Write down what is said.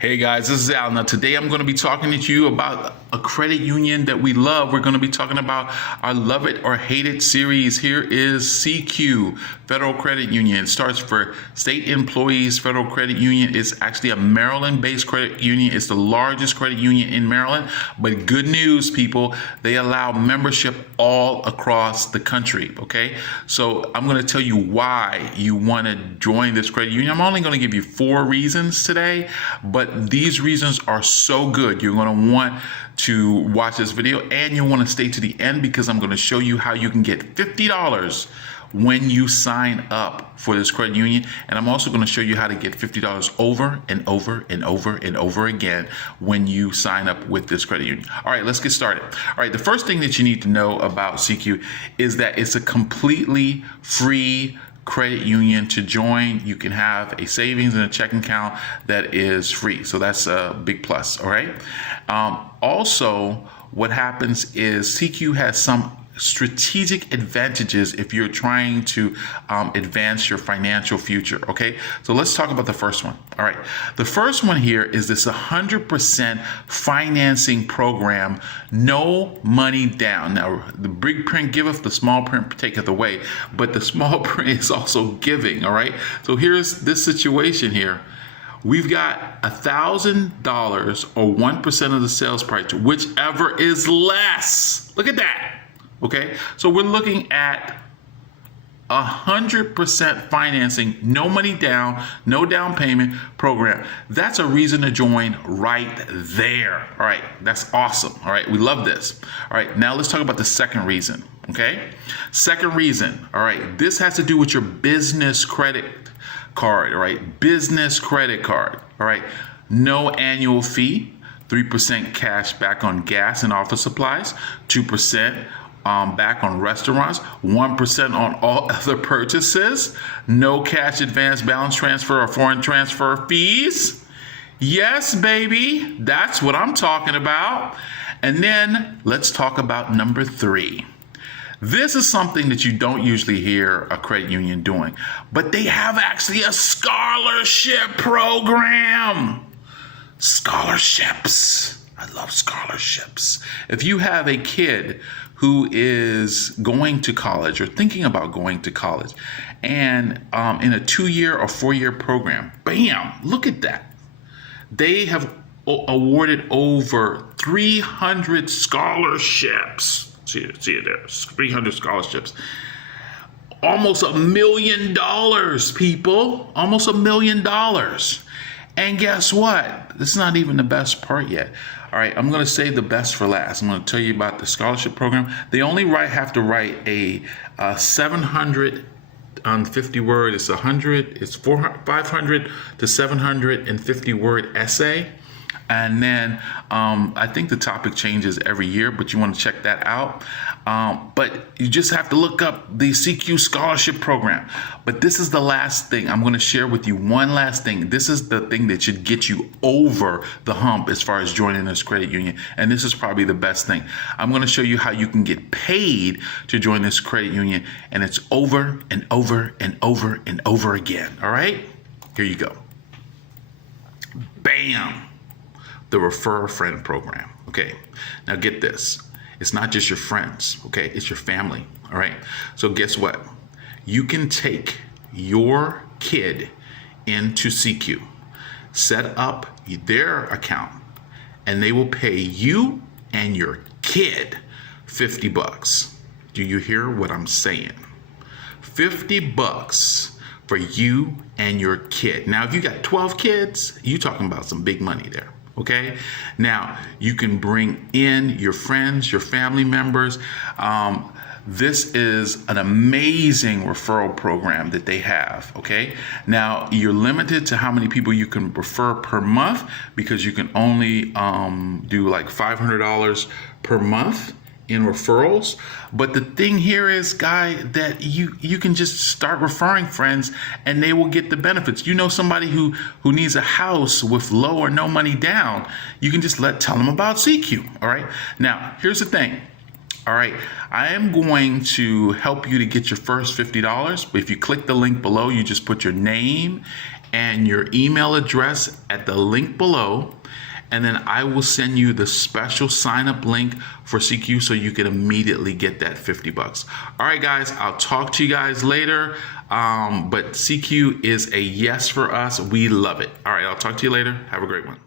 Hey guys, this is Al. Now today I'm going to be talking to you about a credit union that we love. We're going to be talking about our Love It or Hate It series. Here is SECU Federal Credit Union. It starts for state employees. Federal Credit Union is actually a Maryland-based credit union. It's the largest credit union in Maryland. But good news, people, they allow membership all across the country. Okay, so I'm going to tell you why you want to join this credit union. I'm only going to give you 4 reasons today, but these reasons are so good. You're going to want to watch this video and you want to stay to the end because I'm going to show you how you can get $50 when you sign up for this credit union. And I'm also going to show you how to get $50 over and over and over and over again when you sign up with this credit union. All right, let's get started. All right, the first thing that you need to know about SECU is that it's a completely free credit union to join. You can have a savings and a checking account that is free. So that's a big plus, all right? Also, what happens is SECU has some strategic advantages if you're trying to advance your financial future, okay? So let's talk about the first one. All right, the first one here is this 100% financing program, no money down. Now, the big print giveth, the small print taketh away, but the small print is also giving, all right? So here's this situation here. We've got $1,000 or 1% of the sales price, whichever is less. Look at that. Okay, so we're looking at 100% financing, no money down, no down payment program. That's a reason to join right there. All right, that's awesome. All right, we love this. All right, now let's talk about the second reason. Okay, second reason. All right, this has to do with your business credit card. All right, business credit card. All right, no annual fee, 3% cash back on gas and office supplies, 2% back on restaurants, 1% on all other purchases, no cash advance balance transfer or foreign transfer fees. Yes, baby, that's what I'm talking about. And then let's talk about number 3. This is something that you don't usually hear a credit union doing, but they have actually a scholarship program. Scholarships. I love scholarships. If you have a kid who is going to college or thinking about going to college and in a 2-year or 4-year program, bam, look at that. They have awarded over 300 scholarships. See it there, 300 scholarships. Almost $1 million, people, almost $1 million. And guess what? This is not even the best part yet. All right, I'm going to save the best for last. I'm going to tell you about the scholarship program. They only have to write a 750 word. It's 500 to 750 word essay. And then I think the topic changes every year, but you want to check that out. But you just have to look up the SECU scholarship program. But this is the last thing. I'm going to share with you one last thing. This is the thing that should get you over the hump as far as joining this credit union. And this is probably the best thing. I'm going to show you how you can get paid to join this credit union. And it's over and over and over and over again. All right? Here you go. Bam. The Refer a Friend program. Okay, now get this. It's not just your friends, okay? It's your family, all right? So guess what? You can take your kid into SECU, set up their account, and they will pay you and your kid $50. Do you hear what I'm saying? $50 for you and your kid. Now, if you got 12 kids, you're talking about some big money there. Okay, now you can bring in your friends, your family members. This is an amazing referral program that they have. Okay, now you're limited to how many people you can refer per month because you can only do like $500 per month in referrals. But the thing here is, guy, that you can just start referring friends and they will get the benefits. You know somebody who needs a house with low or no money down, you can just tell them about SECU. All right, now here's the thing. All right, I am going to help you to get your first $50. If you click the link below, you just put your name and your email address at the link below. And then I will send you the special sign up link for SECU so you can immediately get that $50. All right, guys, I'll talk to you guys later. But SECU is a yes for us. We love it. All right, I'll talk to you later. Have a great one.